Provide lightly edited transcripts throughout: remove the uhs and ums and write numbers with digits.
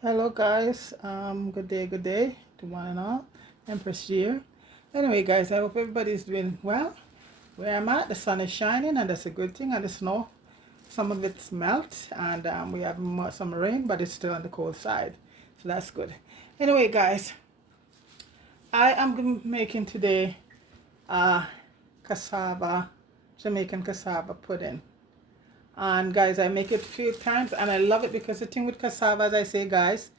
Hello guys, good day to one and all. Empress here. Anyway guys, I hope everybody's doing well. Where I'm at, the sun is shining and that's a good thing, and the snow, some of it's melt, and we have some rain, but it's still on the cold side, so that's good. Anyway guys, I am making today cassava, Jamaican cassava pudding. And guys, I make it a few times and I love it because the thing with cassava, as I say guys,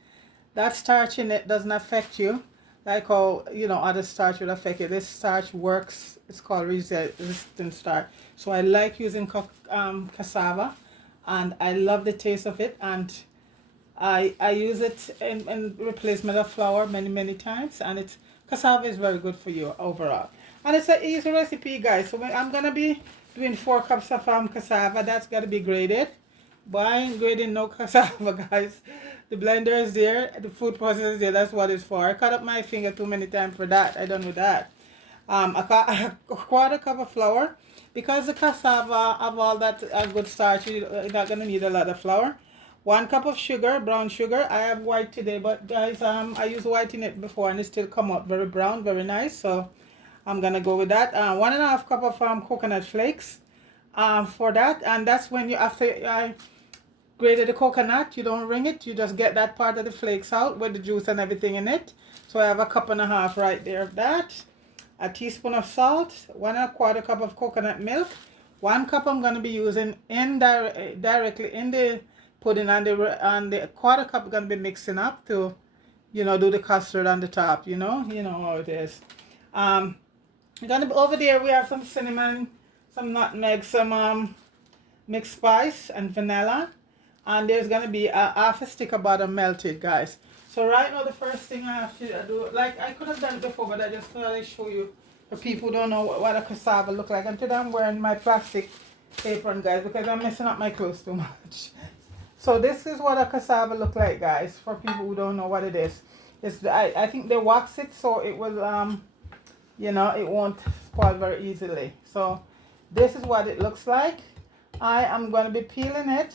that starch in it doesn't affect you like how other starch will affect you. This starch works. It's called resistant starch. So I like using cassava, and I love the taste of it, and I use it in replacement of flour many times, and it's cassava is very good for you overall, and it's an easy recipe guys. So I'm gonna be doing 4 cups of cassava. That's gotta be grated, but I ain't grading no cassava guys. The blender is there, the food processor is there. That's what it's for. I cut up my finger too many times for that. I don't know that. A quarter cup of flour, because the cassava have all that good starch. You're not gonna need a lot of flour. 1 cup of sugar, brown sugar. I have white today, but guys, I used white in it before and it still come out very brown, very nice. So I'm gonna go with that. 1.5 cup of coconut flakes for that, and that's when you, after I grated the coconut, you don't wring it, you just get that part of the flakes out with the juice and everything in it. So I have 1.5 cups right there of that. A teaspoon of salt, 1.25 cup of coconut milk. 1 cup I'm going to be using directly in the pudding, and the quarter cup I'm going to be mixing up to do the custard on the top. You know how it is. Gonna be over there. We have some cinnamon, some nutmeg, some mixed spice and vanilla, and there's gonna be a half a stick of butter melted guys. So right now the first thing I have to do, like I could have done it before, but I just thought I'd show you for people who don't know what a cassava look like. And today I'm wearing my plastic apron guys because I'm messing up my clothes too much. So this is what a cassava look like guys, for people who don't know what it is. I think they wax it so it will it won't spoil very easily. So this is what it looks like. I am going to be peeling it,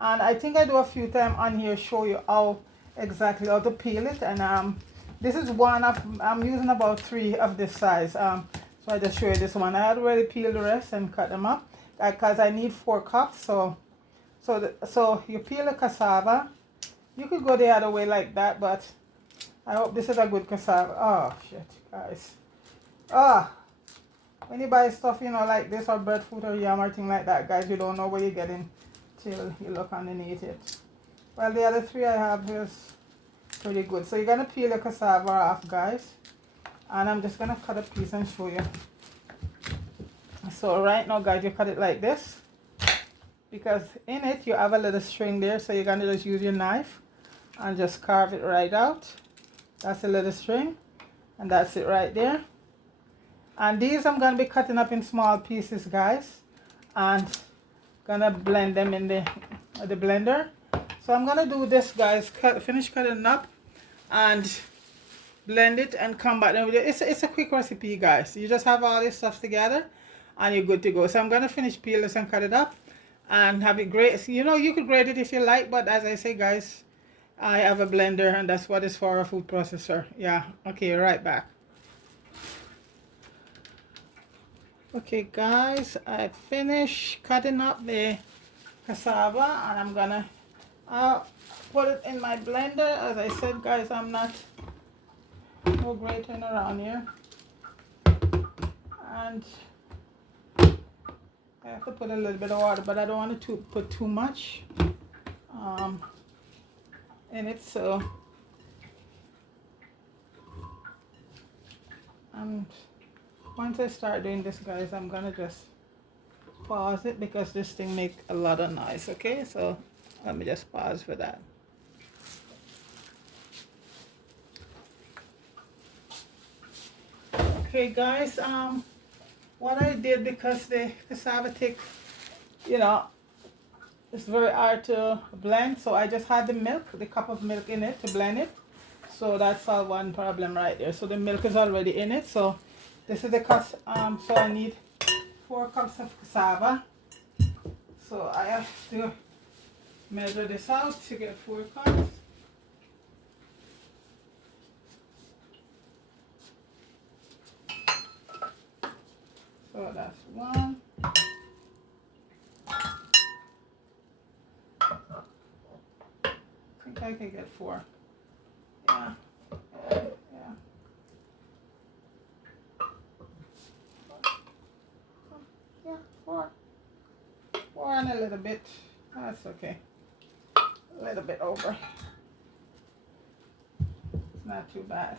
and I think I do a few times on here show you how exactly how to peel it. And this is one of, I'm using about 3 of this size, so I just show you this one. I had already peeled the rest and cut them up because I need 4 cups. So you peel the cassava. You could go the other way like that, but I hope this is a good cassava. Oh shit guys. When you buy stuff, like this or breadfruit or yam or thing like that, guys, you don't know where you're getting till you look underneath it. Well, the other 3 I have is pretty good. So you're going to peel the cassava off, guys. And I'm just going to cut a piece and show you. So right now, guys, you cut it like this, because in it you have a little string there. So you're going to just use your knife and just carve it right out. That's a little string, and that's it right there. And these I'm going to be cutting up in small pieces guys, and gonna blend them in the blender. So I'm gonna do this guys, finish cutting up and blend it and come back. It's a quick recipe guys. You just have all this stuff together and you're good to go. So I'm gonna finish peel this and cut it up and have it grate. You could grate it if you like, but as I say guys, I have a blender and that's what it's for, a food processor. Yeah, okay, right back. Okay guys, I finished cutting up the cassava and I'm gonna put it in my blender. As I said guys, I'm not no grating around here, and I have to put a little bit of water, but I don't want to put too much in it. So once I start doing this guys, I'm gonna just pause it because this thing make a lot of noise. Okay, so let me just pause for that. Okay guys, what I did, because the cassava take, it's very hard to blend, so I just had the cup of milk in it to blend it. So that's all one problem right there. So the milk is already in it. So this is the so I need 4 cups of cassava. So I have to measure this out to get 4 cups. think I can get 4. Yeah. Yeah. Yeah, 4. 4 and a little bit. That's okay. A little bit over. It's not too bad.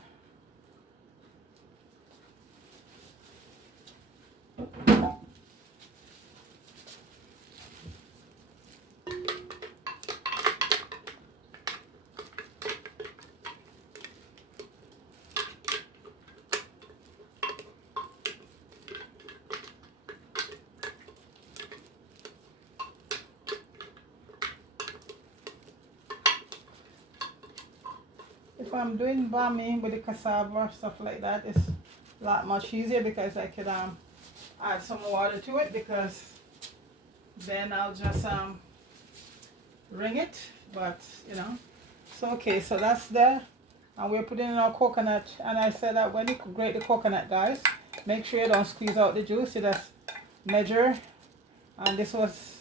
If I'm doing bami with the cassava or stuff like that, it's a lot much easier because I could add some water to it, because then I'll just wring it. But you know, so okay, so that's there, and we're putting in our coconut. And I said that when you grate the coconut, guys, make sure you don't squeeze out the juice. You just measure, and this was,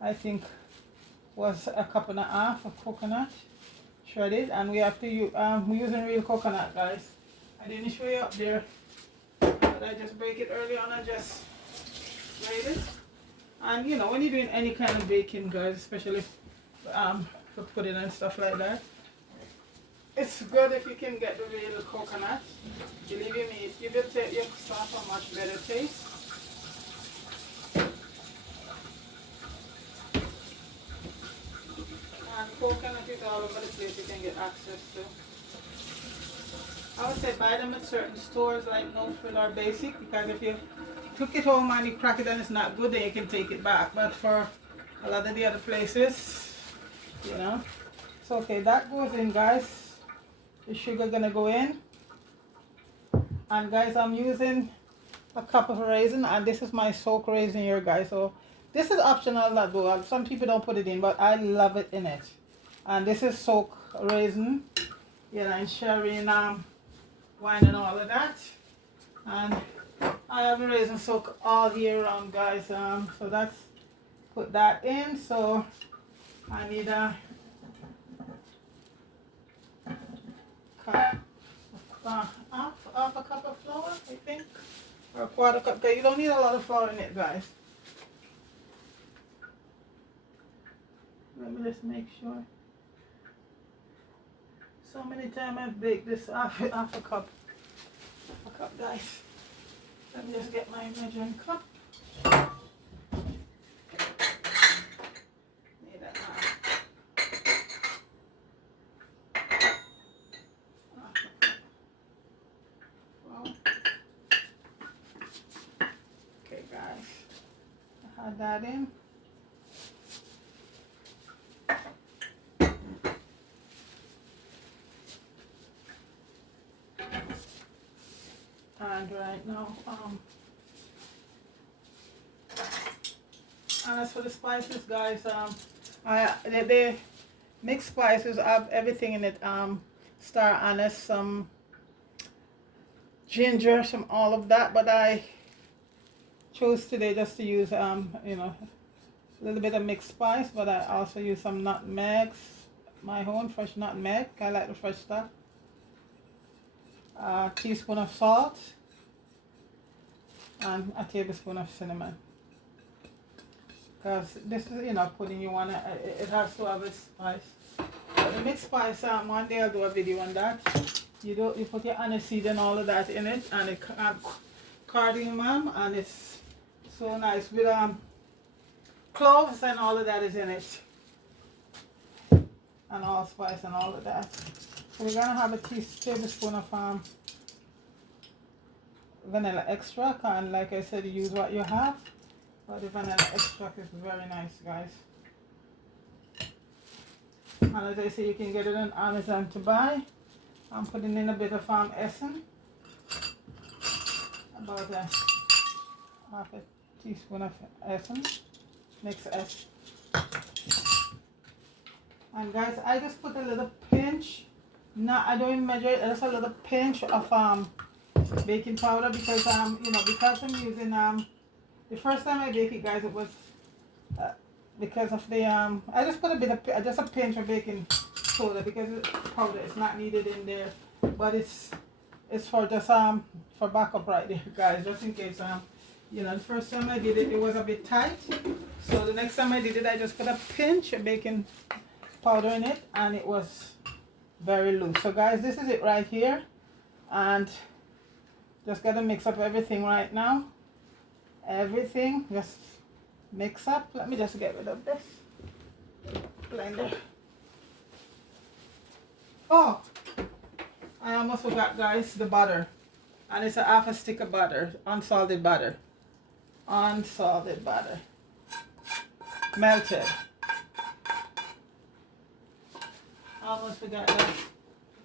I think, was a cup and a half of coconut shredded, and we have to use we're using real coconut, guys. I didn't show you up there, but I just break it early on and just grate it. And you know, when you're doing any kind of baking, guys, especially for pudding and stuff like that, it's good if you can get the real coconut. Believe me, it gives your sauce a much better taste. And coconut is all over the place, you can get access to. I would say buy them at certain stores like No Frill or Basic, because if you cook it home and you crack it and it's not good, then you can take it back. But for a lot of the other places, you know. So okay, that goes in, guys. The sugar gonna go in. And guys, I'm using a cup of raisin, and this is my soak raisin here, guys. So this is optional, not though. Some people don't put it in, but I love it in it. And this is soak raisin, you know, and sherry and wine and all of that. And I have a raisin soak all year round, guys. So that's, put that in. So I need a cup, half a cup of flour, I think, or a quarter cup. You don't need a lot of flour in it, guys. Let me just make sure. So many times I've baked this half a cup, guys. Let me just get my measuring cup. Need that okay, guys. I had that in. And right now, and as for the spices, guys, the mixed spices have everything in it. Star anise, some ginger, some all of that. But I chose today just to use, you know, a little bit of mixed spice. But I also use some nutmegs, my own fresh nutmeg. I like the fresh stuff. A teaspoon of salt and a tablespoon of cinnamon, because this is, you know, pudding, you want it has to have a spice. But the mixed spice, one day I'll do a video on that. You put your aniseed and all of that in it, and it cardamom, and it's so nice with cloves and all of that is in it, and allspice and all of that. So we're gonna have a tablespoon of vanilla extract, and like I said, you use what you have, but the vanilla extract is very nice, guys. And as I say, you can get it on Amazon to buy. I'm putting in a bit of essence, about half a teaspoon of essence, mix S. And guys, I just put a little pinch. No, I don't even measure it. Just a little pinch of baking powder, because you know, because I'm using the first time I baked it, guys, it was because of the I just put a bit of just a pinch of baking soda because powder is not needed in there, but it's for just for backup right there, guys, just in case you know, the first time I did it, it was a bit tight, so the next time I did it, I just put a pinch of baking powder in it, and it was very loose. So guys, this is it right here, and just gotta mix up everything right now. Everything just mix up. Let me just get rid of this blender. Oh, I almost forgot, guys, the butter, and it's a half a stick of butter, unsalted butter, melted. I almost forgot that,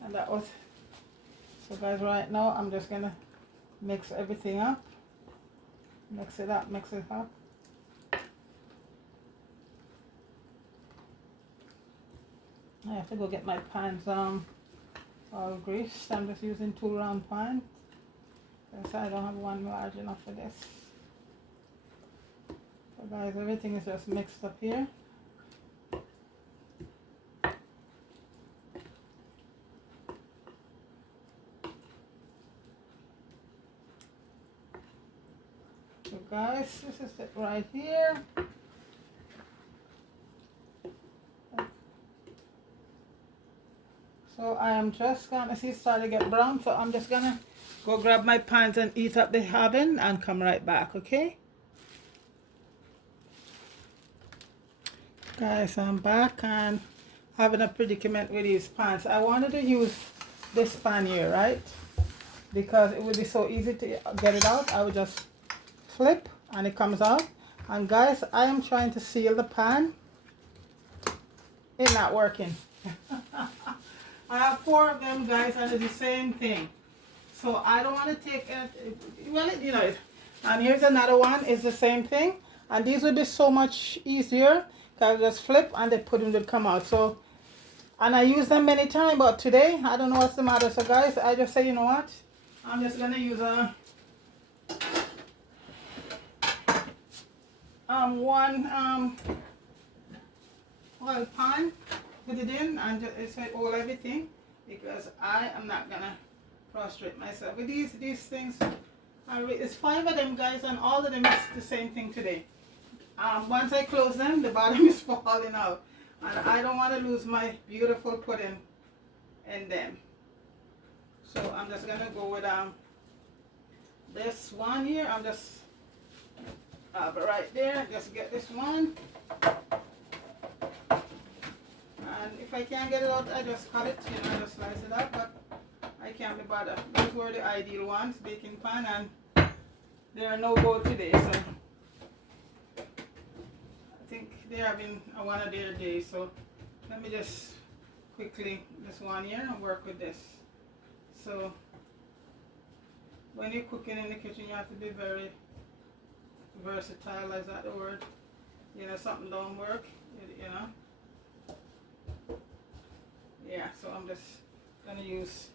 and that was, so guys, right now I'm just gonna mix everything up, mix it up. I have to go get my pans all greased. I'm just using 2 round pans because I don't have one large enough for this. So guys, everything is just mixed up here. So guys, this is it right here. So I am just gonna see it's starting to get brown, so I'm just gonna go grab my pans and heat up the oven and come right back, okay? Guys, I'm back and having a predicament with these pans. I wanted to use this pan here, right? Because it would be so easy to get it out. I would just flip and it comes out. And guys, I am trying to seal the pan. It's not working. I have 4 of them, guys, and it's the same thing. So I don't want to take it, well, you know, and here's another one, it's the same thing. And these would be so much easier because I just flip and the pudding would come out. So, and I use them many times, but today, I don't know what's the matter. So guys, I just say, you know what? I'm just going to use a one oil pan. Put it in and just all everything because I am not gonna prostrate myself with these things. It's 5 of them, guys, and all of them is the same thing today. Once I close them, the bottom is falling out, and I don't want to lose my beautiful pudding in them. So I'm just gonna go with this one here. I'm just right there. Just get this one. And if I can't get it out, I just cut it, you know, just slice it up, but I can't be bothered. Those were the ideal ones, baking pan, and they are no go today, so I think they're having one of their days. So let me just quickly, this one here, and work with this. So when you're cooking in the kitchen, you have to be very versatile, is that the word? You know, something don't work, you know. Yeah, so I'm just gonna use,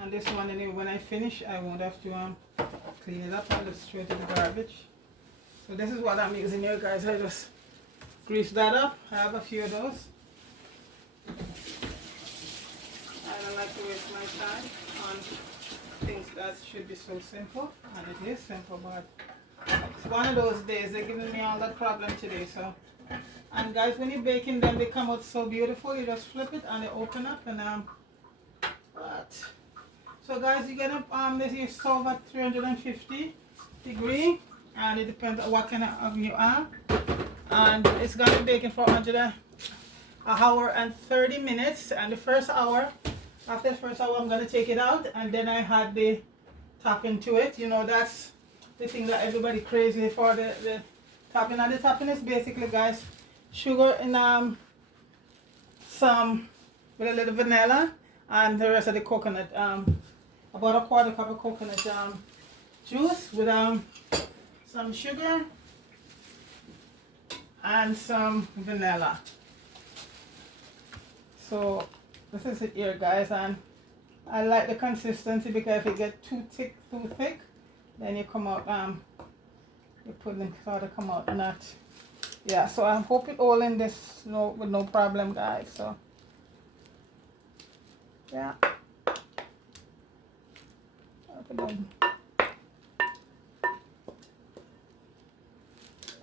and this one anyway, when I finish I won't have to clean it up. I'll just throw it to the garbage. So this is what I'm using here, guys. I just grease that up. I have a few of those. I don't like to waste my time on things that should be so simple, and it is simple, but it's one of those days. They're giving me all that problem today. So, and guys, when you're baking them, they come out so beautiful. You just flip it and they open up, and so guys, you're gonna this is serve at 350 degree, and it depends on what kind of oven you have, and it's gonna be baking for 1 hour and 30 minutes. And the first hour, after the first hour, I'm gonna take it out, and then I had the topping to it. You know, that's the thing that everybody crazy for, the topping. And the topping is basically, guys, sugar in some with a little vanilla, and the rest of the coconut, about a 1/4 cup of coconut juice with some sugar and some vanilla. So this is it here, guys, and I like the consistency because if it gets too thick, then you come out, you put them sort of come out not. Yeah, so I hope it all in this with no problem, guys. So Yeah.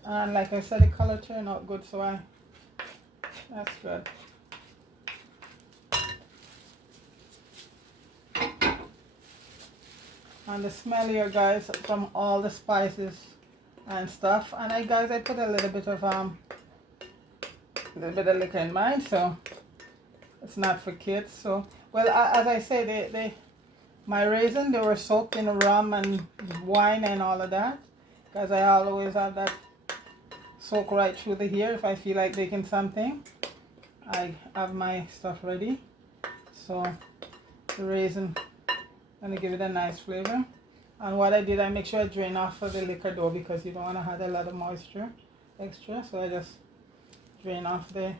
And like I said, the color turned out good, so that's good. And the smell here, guys, from all the spices and stuff. And I put a little bit of liquor in mine, so it's not for kids. So, well, as I say, my raisin, they were soaked in rum and wine and all of that, because I always have that soak right through the hair. If I feel like baking something, I have my stuff ready. So the raisin, I'm gonna give it a nice flavor. And what I did, I make sure I drain off of the liquor though, because you don't want to have a lot of moisture extra. So I just drain off the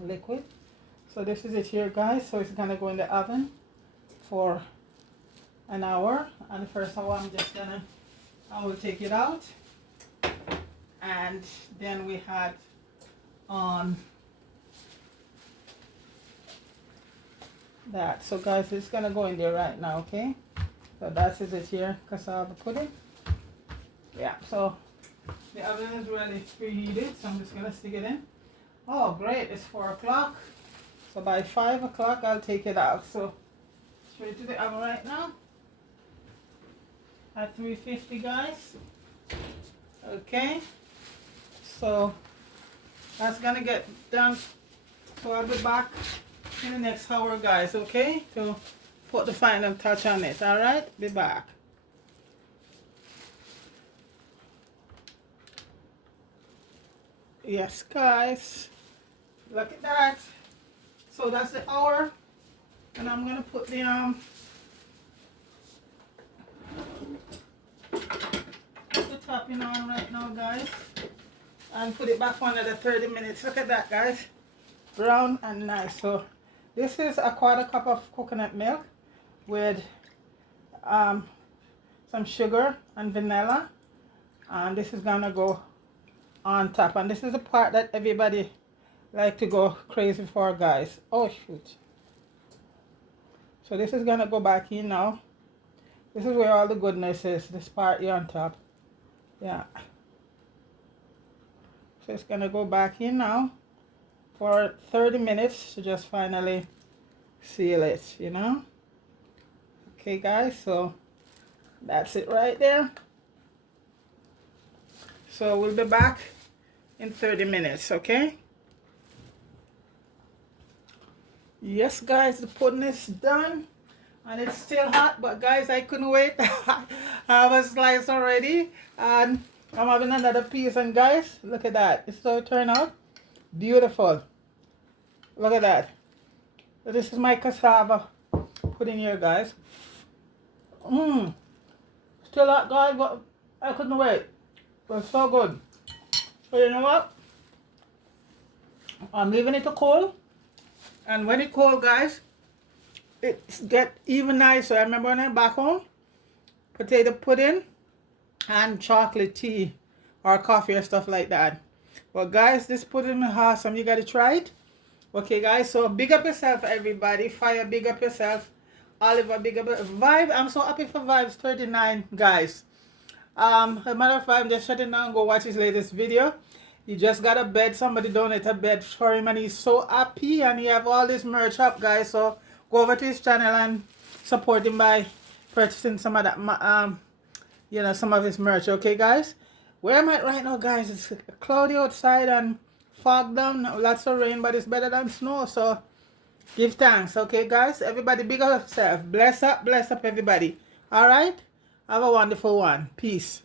liquid. So this is it here, guys. So it's gonna go in the oven for an hour. And the first hour I will take it out. And then we had on that. So guys, it's gonna go in there right now, okay? So that is it here, cassava pudding. Yeah, so the oven is really preheated, so I'm just gonna stick it in. Oh great, it's 4 o'clock. So by 5 o'clock I'll take it out. So straight to the oven right now at 350, guys. Okay, so that's gonna get done. So I'll be back in the next hour, guys, okay, to put the final touch on it. All right, be back. Yes, guys, look at that. So that's the hour, and I'm gonna put the topping on right now, guys, and put it back for another 30 minutes. Look at that, guys, brown and nice. So this is a 1/4 cup of coconut milk with some sugar and vanilla, and this is gonna go on top. And this is the part that everybody like to go crazy for, guys. Oh shoot. So this is gonna go back in now. This is where all the goodness is, this part here on top. Yeah, so it's gonna go back in now for 30 minutes to just finally seal it, you know. Okay guys, so that's it right there. So we'll be back in 30 minutes, okay? Yes guys, the pudding is done and it's still hot, but guys, I couldn't wait. I have a slice already and I'm having another piece. And guys, look at that. This is how it turned out. Beautiful. Look at that. So this is my cassava pudding here, guys. Still hot, guys, but I couldn't wait. It was so good. So you know what? I'm leaving it to cool. And when it cold, guys, it get even nicer. I remember when I'm back home, potato pudding and chocolate tea or coffee or stuff like that. Well guys, this pudding is awesome. You gotta try it. Okay guys, so big up yourself everybody. Fire, big up yourself. Oliver, big up. Vibe, I'm so happy for Vibes 39, guys. A matter of fact, I'm just shutting down and go watch his latest video. He just got a bed. Somebody donated a bed for him and he's so happy, and he have all this merch up, guys. So go over to his channel and support him by purchasing some of that you know, some of his merch. Okay guys, where am I right now, guys? It's cloudy outside and fog down, lots of rain, but it's better than snow, so give thanks. Okay guys, everybody big up yourself. Bless up everybody. All right, have a wonderful one. Peace.